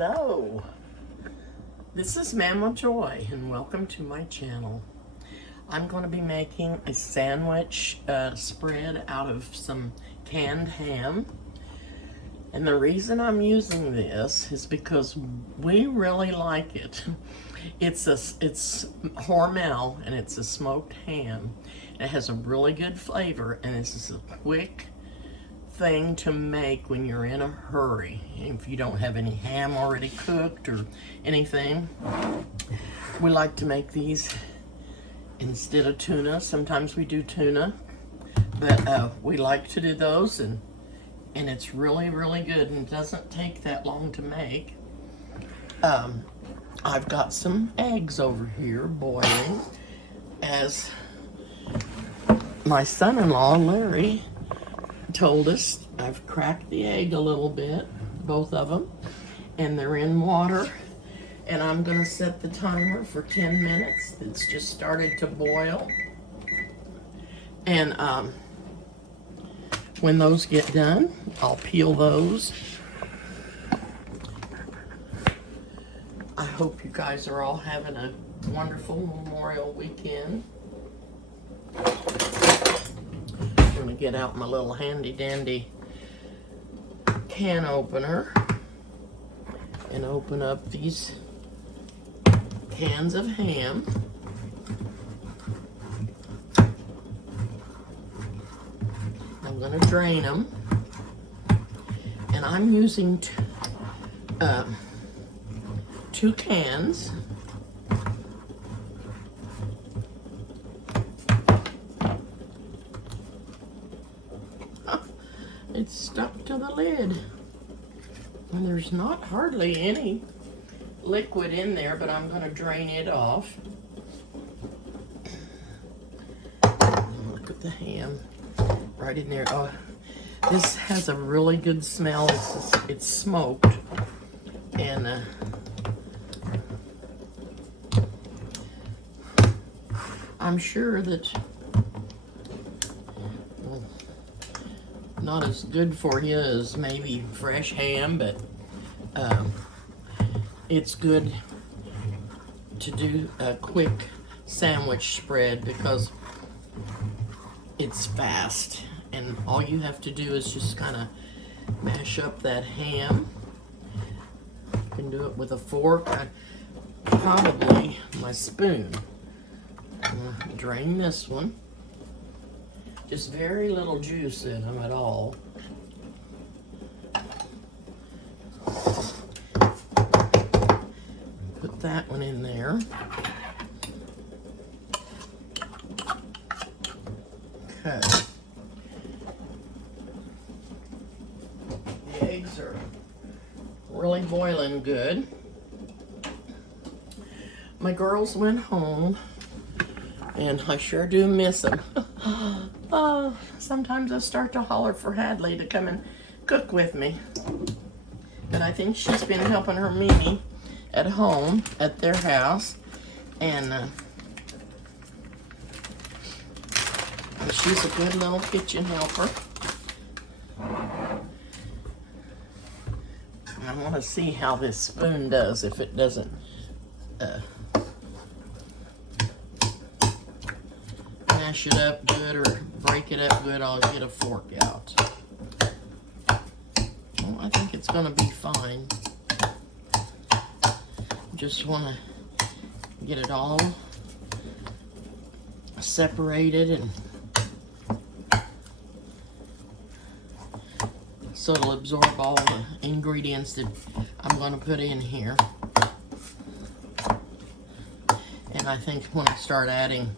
Hello, this is Mama Joy and welcome to my channel. I'm going to be making a sandwich spread out of some canned ham. And the reason I'm using this is because we really like it. It's Hormel and it's a smoked ham. It has a really good flavor and this is a quick thing to make when you're in a hurry. If you don't have any ham already cooked or anything, we like to make these instead of tuna. Sometimes we do tuna, but we like to do those, and it's really good and doesn't take that long to make. I've got some eggs over here boiling, as my son-in-law Larry told us. I've cracked the egg a little bit, both of them, and they're in water, and I'm gonna set the timer for 10 minutes. It's just started to boil, and when those get done, I'll peel those. I hope you guys are all having a wonderful Memorial weekend. I'm gonna get out my little handy dandy can opener and open up these cans of ham. I'm gonna drain them, and I'm using two cans. It's stuck to the lid, and there's not hardly any liquid in there, but I'm going to drain it off. Look at the ham right in there. Oh, this has a really good smell. It's smoked, and I'm sure that not as good for you as maybe fresh ham, but it's good to do a quick sandwich spread because it's fast, and all you have to do is just kind of mash up that ham. You can do it with a fork, probably my spoon. I'm gonna drain this one. Just very little juice in them at all. Put that one in there. Okay. The eggs are really boiling good. My girls went home, and I sure do miss them. Sometimes I start to holler for Hadley to come and cook with me. But I think she's been helping her Mimi at home at their house. And she's a good little kitchen helper. I want to see how this spoon does, if it doesn't mash it up good or break it up good. I'll get a fork out. Well, I think it's gonna be fine. Just want to get it all separated, and so it'll absorb all the ingredients that I'm going to put in here. And I think when I start adding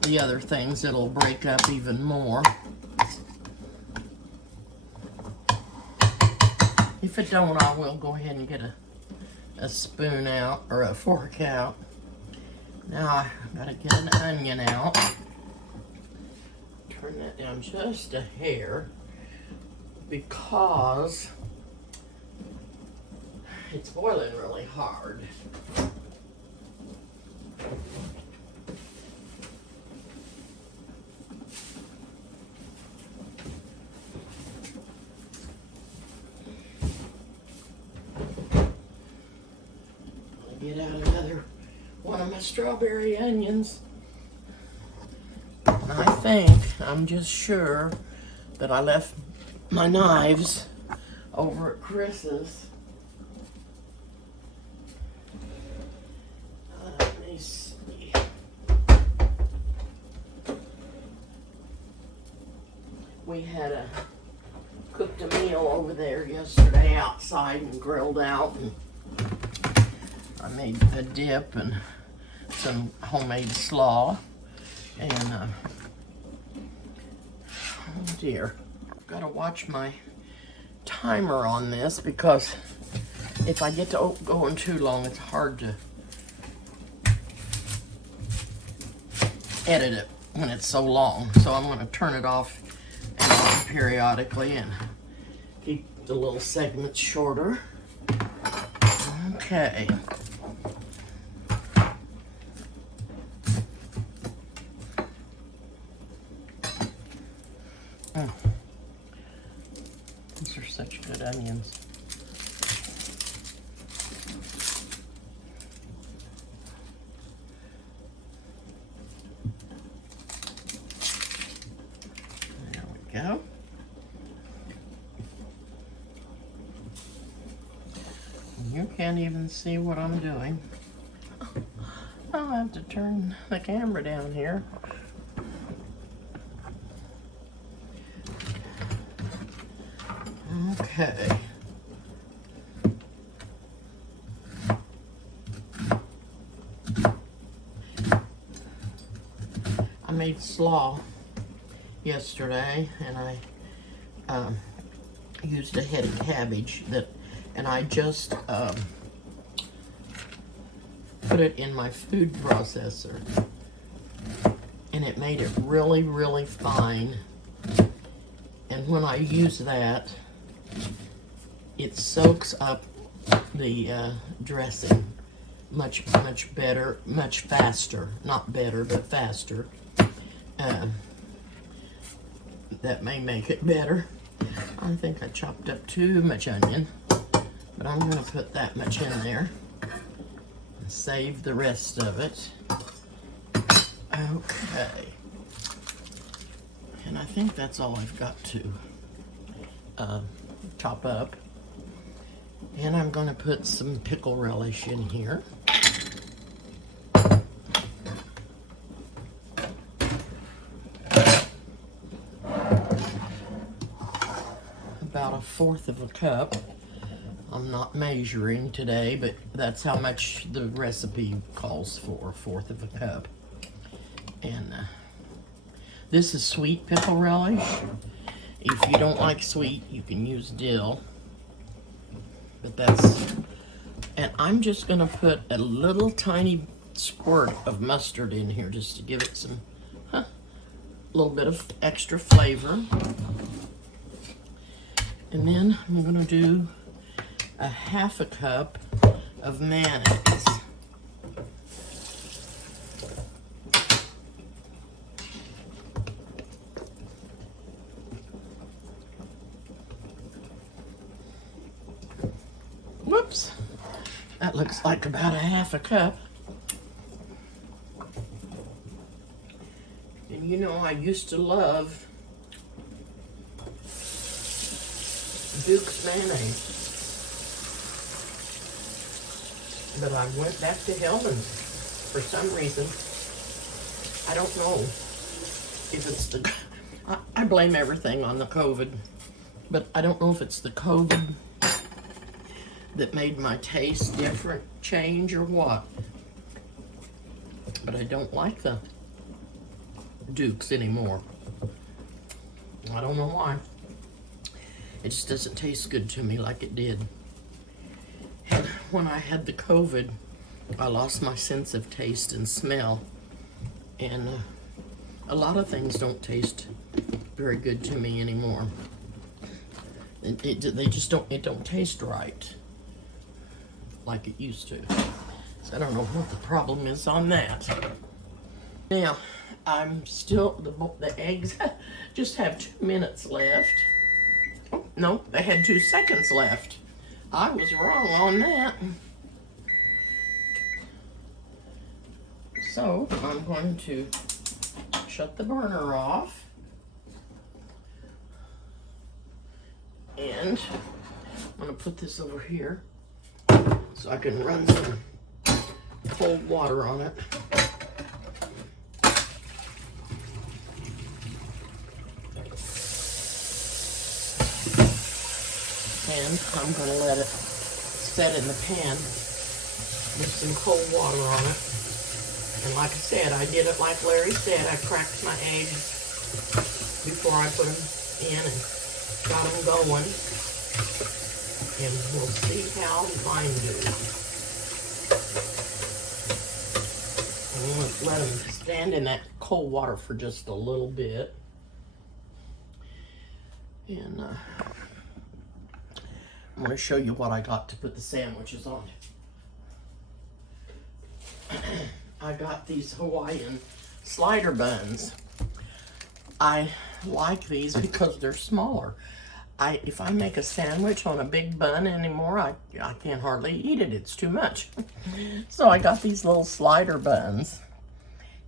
the other things, it'll break up even more. If it don't, I will go ahead and get a spoon out, or a fork out. Now I gotta get an onion out. Turn that down just a hair, because it's boiling really hard. get out another one of my strawberry onions. And I'm just sure that I left my knives over at Chris's. Let me see. We had cooked a meal over there yesterday outside and grilled out, and I made a dip and some homemade slaw, and oh dear, I've got to watch my timer on this because if I get to going too long, it's hard to edit it when it's so long. So I'm going to turn it off and on periodically and keep the little segments shorter. Okay. These are such good onions. There we go. You can't even see what I'm doing. I'll have to turn the camera down here. Okay. I made slaw yesterday, and I used a head of cabbage and I just put it in my food processor, and it made it really, really fine. And when I use that, it soaks up the dressing much better, much faster. Not better, but faster. That may make it better. I think I chopped up too much onion, but I'm going to put that much in there and save the rest of it. Okay. And I think that's all I've got to chop up. And I'm going to put some pickle relish in here. About 1/4 of a cup. I'm not measuring today, but that's how much the recipe calls for, 1/4 of a cup. And this is sweet pickle relish. If you don't like sweet, you can use dill. But that's, and I'm just gonna put a little tiny squirt of mustard in here just to give it some, little bit of extra flavor. And then I'm gonna do a 1/2 cup of mayonnaise. Whoops, that looks like about a 1/2 cup. And you know, I used to love Duke's mayonnaise, but I went back to Hellmann's for some reason. I don't know if it's the, I blame everything on the COVID, but I don't know if it's the COVID that made my taste different, change, or what. But I don't like the Duke's anymore. I don't know why. It just doesn't taste good to me like it did. And when I had the COVID, I lost my sense of taste and smell. And a lot of things don't taste very good to me anymore. They just don't, it don't taste right like it used to. So I don't know what the problem is on that. Now, I'm still, the eggs just have 2 minutes left. Oh, no, they had 2 seconds left. I was wrong on that. So I'm going to shut the burner off. And I'm going to put this over here so I can run some cold water on it. And I'm going to let it set in the pan with some cold water on it. And like I said, I did it like Larry said. I cracked my eggs before I put them in and got them going. And we'll see how mine do. I'm going to let them stand in that cold water for just a little bit. And I'm going to show you what I got to put the sandwiches on. I got these Hawaiian slider buns. I like these because they're smaller. If I make a sandwich on a big bun anymore, I can't hardly eat it. It's too much. So I got these little slider buns,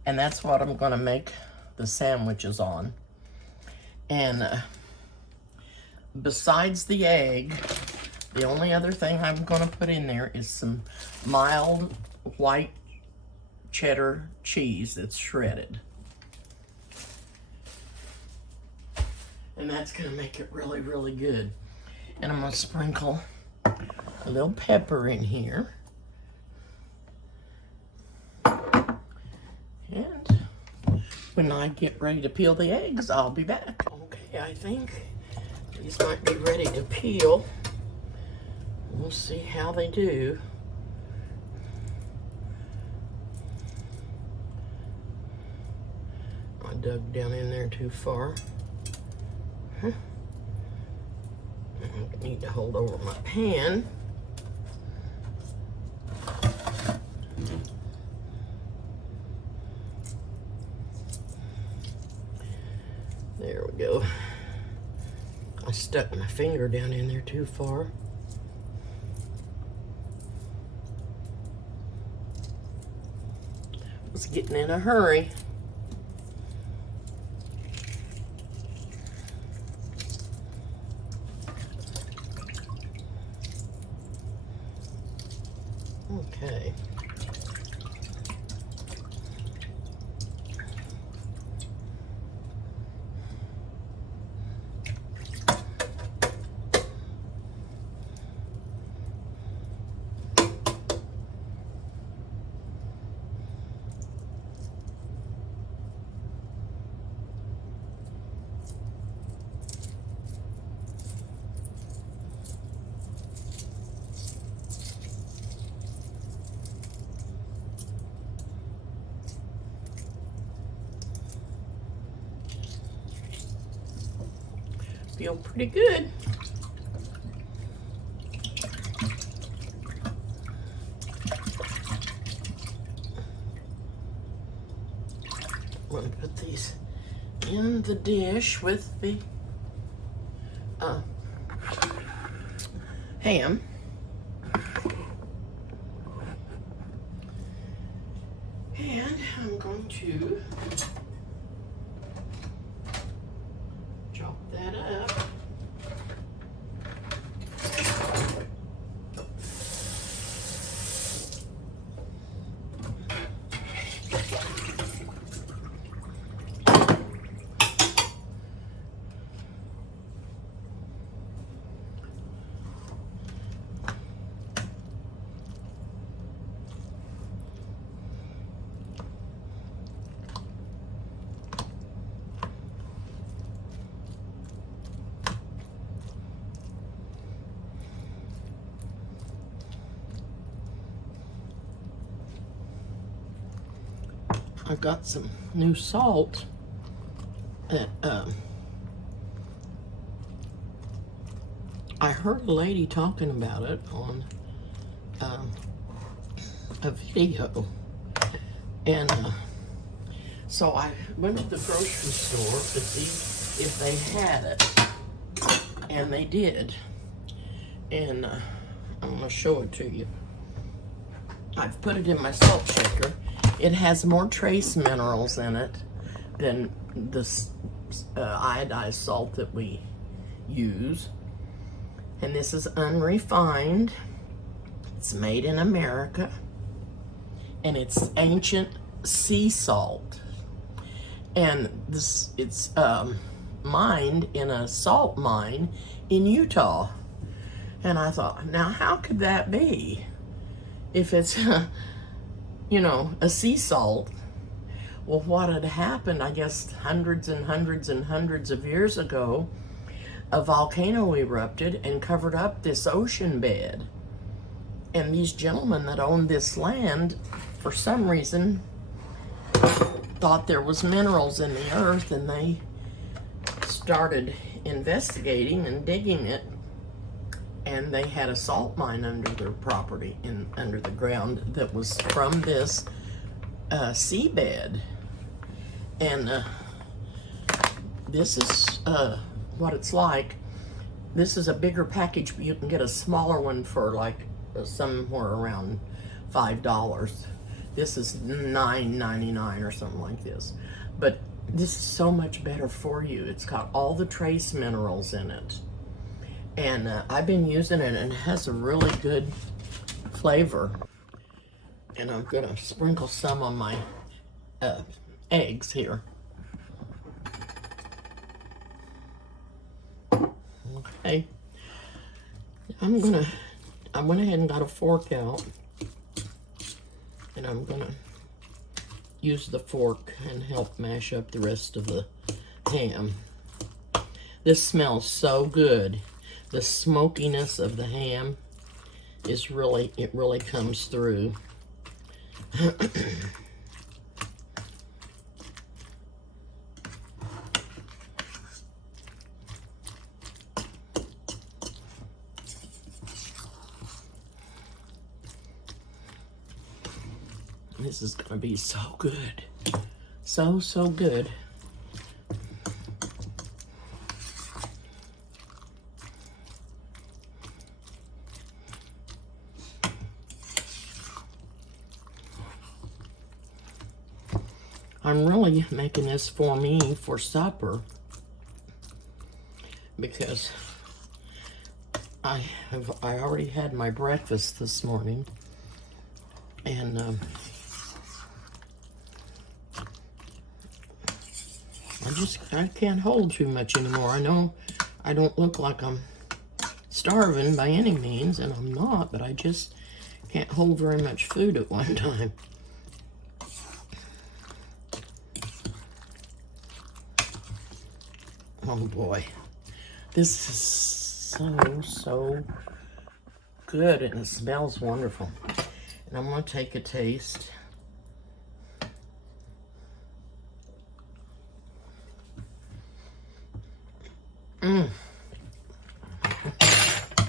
and that's what I'm going to make the sandwiches on. And besides the egg, the only other thing I'm going to put in there is some mild white cheddar cheese that's shredded. And that's going to make it really, really good. And I'm going to sprinkle a little pepper in here. And when I get ready to peel the eggs, I'll be back. Okay, I think these might be ready to peel. We'll see how they do. I dug down in there too far. I need to hold over my pan. There we go. I stuck my finger down in there too far. I was getting in a hurry. Okay. Feel pretty good. I'm going to put these in the dish with the ham. And I'm going to chop that up. I've got some new salt that I heard a lady talking about it on a video, and so I went to the grocery store to see if they had it, and they did, and I'm going to show it to you. I've put it in my salt shaker, It has more trace minerals in it than this iodized salt that we use. And this is unrefined. It's made in America. And it's ancient sea salt. And this, it's mined in a salt mine in Utah. And I thought, now how could that be? If it's, you know, a sea salt. Well, what had happened, I guess hundreds and hundreds and hundreds of years ago, a volcano erupted and covered up this ocean bed. And these gentlemen that owned this land, for some reason, thought there was minerals in the earth, and they started investigating and digging it, and they had a salt mine under their property, under the ground, that was from this seabed. And this is what it's like. This is a bigger package, but you can get a smaller one for like somewhere around $5. This is $9.99 or something like this. But this is so much better for you. It's got all the trace minerals in it. And I've been using it, and it has a really good flavor. And I'm gonna sprinkle some on my eggs here. Okay. I went ahead and got a fork out, and I'm gonna use the fork and help mash up the rest of the ham. This smells so good. The smokiness of the ham is really, it really comes through. This is gonna be so good. So, so good. I'm really making this for me for supper because I already had my breakfast this morning, and I can't hold too much anymore. I know I don't look like I'm starving by any means, and I'm not, but I just can't hold very much food at one time. Oh boy, this is so good, and it smells wonderful. And I'm gonna take a taste.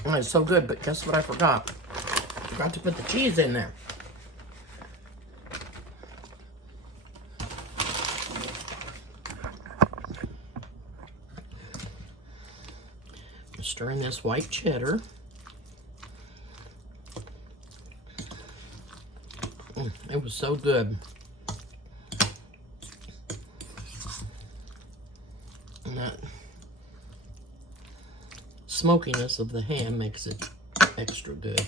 It's so good, but guess what I forgot? I forgot to put the cheese in there. Stir in this white cheddar. It was so good. And that smokiness of the ham makes it extra good.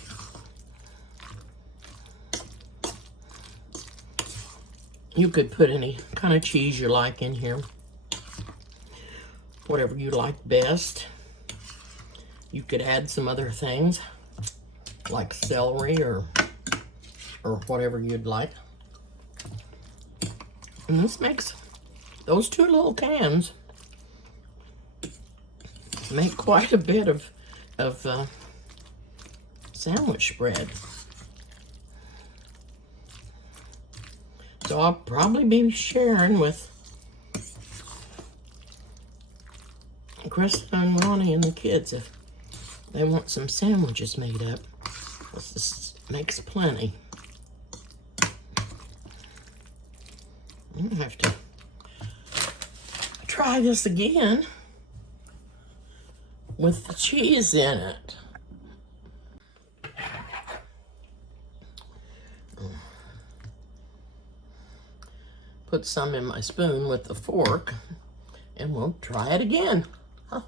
You could put any kind of cheese you like in here. Whatever you like best. You could add some other things like celery or whatever you'd like. And this makes those two little cans make quite a bit of sandwich spread. So I'll probably be sharing with Krista and Ronnie and the kids if they want some sandwiches made up. This makes plenty. I'm gonna have to try this again with the cheese in it. put some in my spoon with the fork, and we'll try it again. Huh.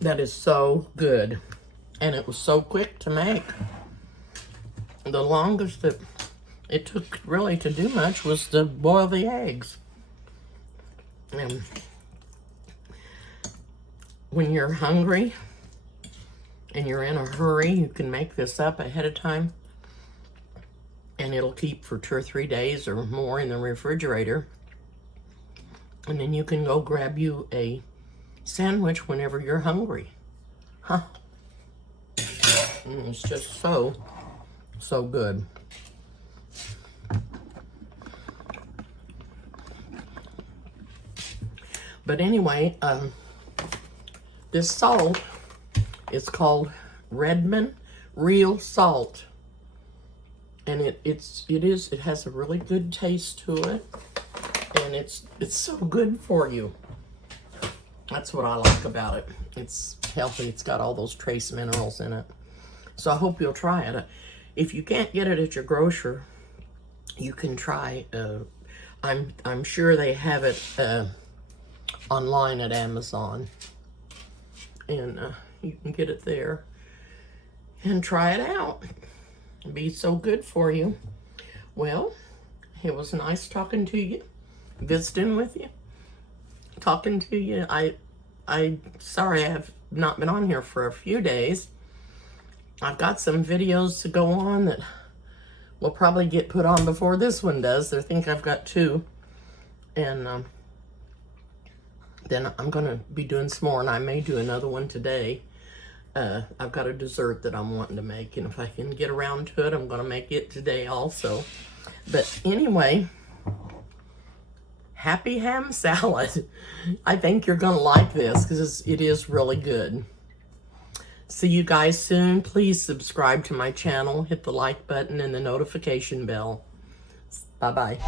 That is so good. And it was so quick to make. The longest that it took really to do much was to boil the eggs. And when you're hungry and you're in a hurry, you can make this up ahead of time. And it'll keep for 2 or 3 days or more in the refrigerator. And then you can go grab you a sandwich whenever you're hungry. Huh? It's just so good. But anyway, this salt is called Redmond Real Salt. And it has a really good taste to it. And it's so good for you. That's what I like about it. It's healthy. It's got all those trace minerals in it. So I hope you'll try it. If you can't get it at your grocer, you can try. I'm sure they have it online at Amazon, and you can get it there and try it out. It'd be so good for you. Well, it was nice talking to you, visiting with you, talking to you. I'm sorry I have not been on here for a few days. I've got some videos to go on that will probably get put on before this one does. I think I've got 2. And then I'm going to be doing some more, and I may do another one today. I've got a dessert that I'm wanting to make, and if I can get around to it, I'm going to make it today also. But anyway, happy ham salad. I think you're going to like this because it is really good. See you guys soon. Please subscribe to my channel, hit the like button and the notification bell. Bye-bye.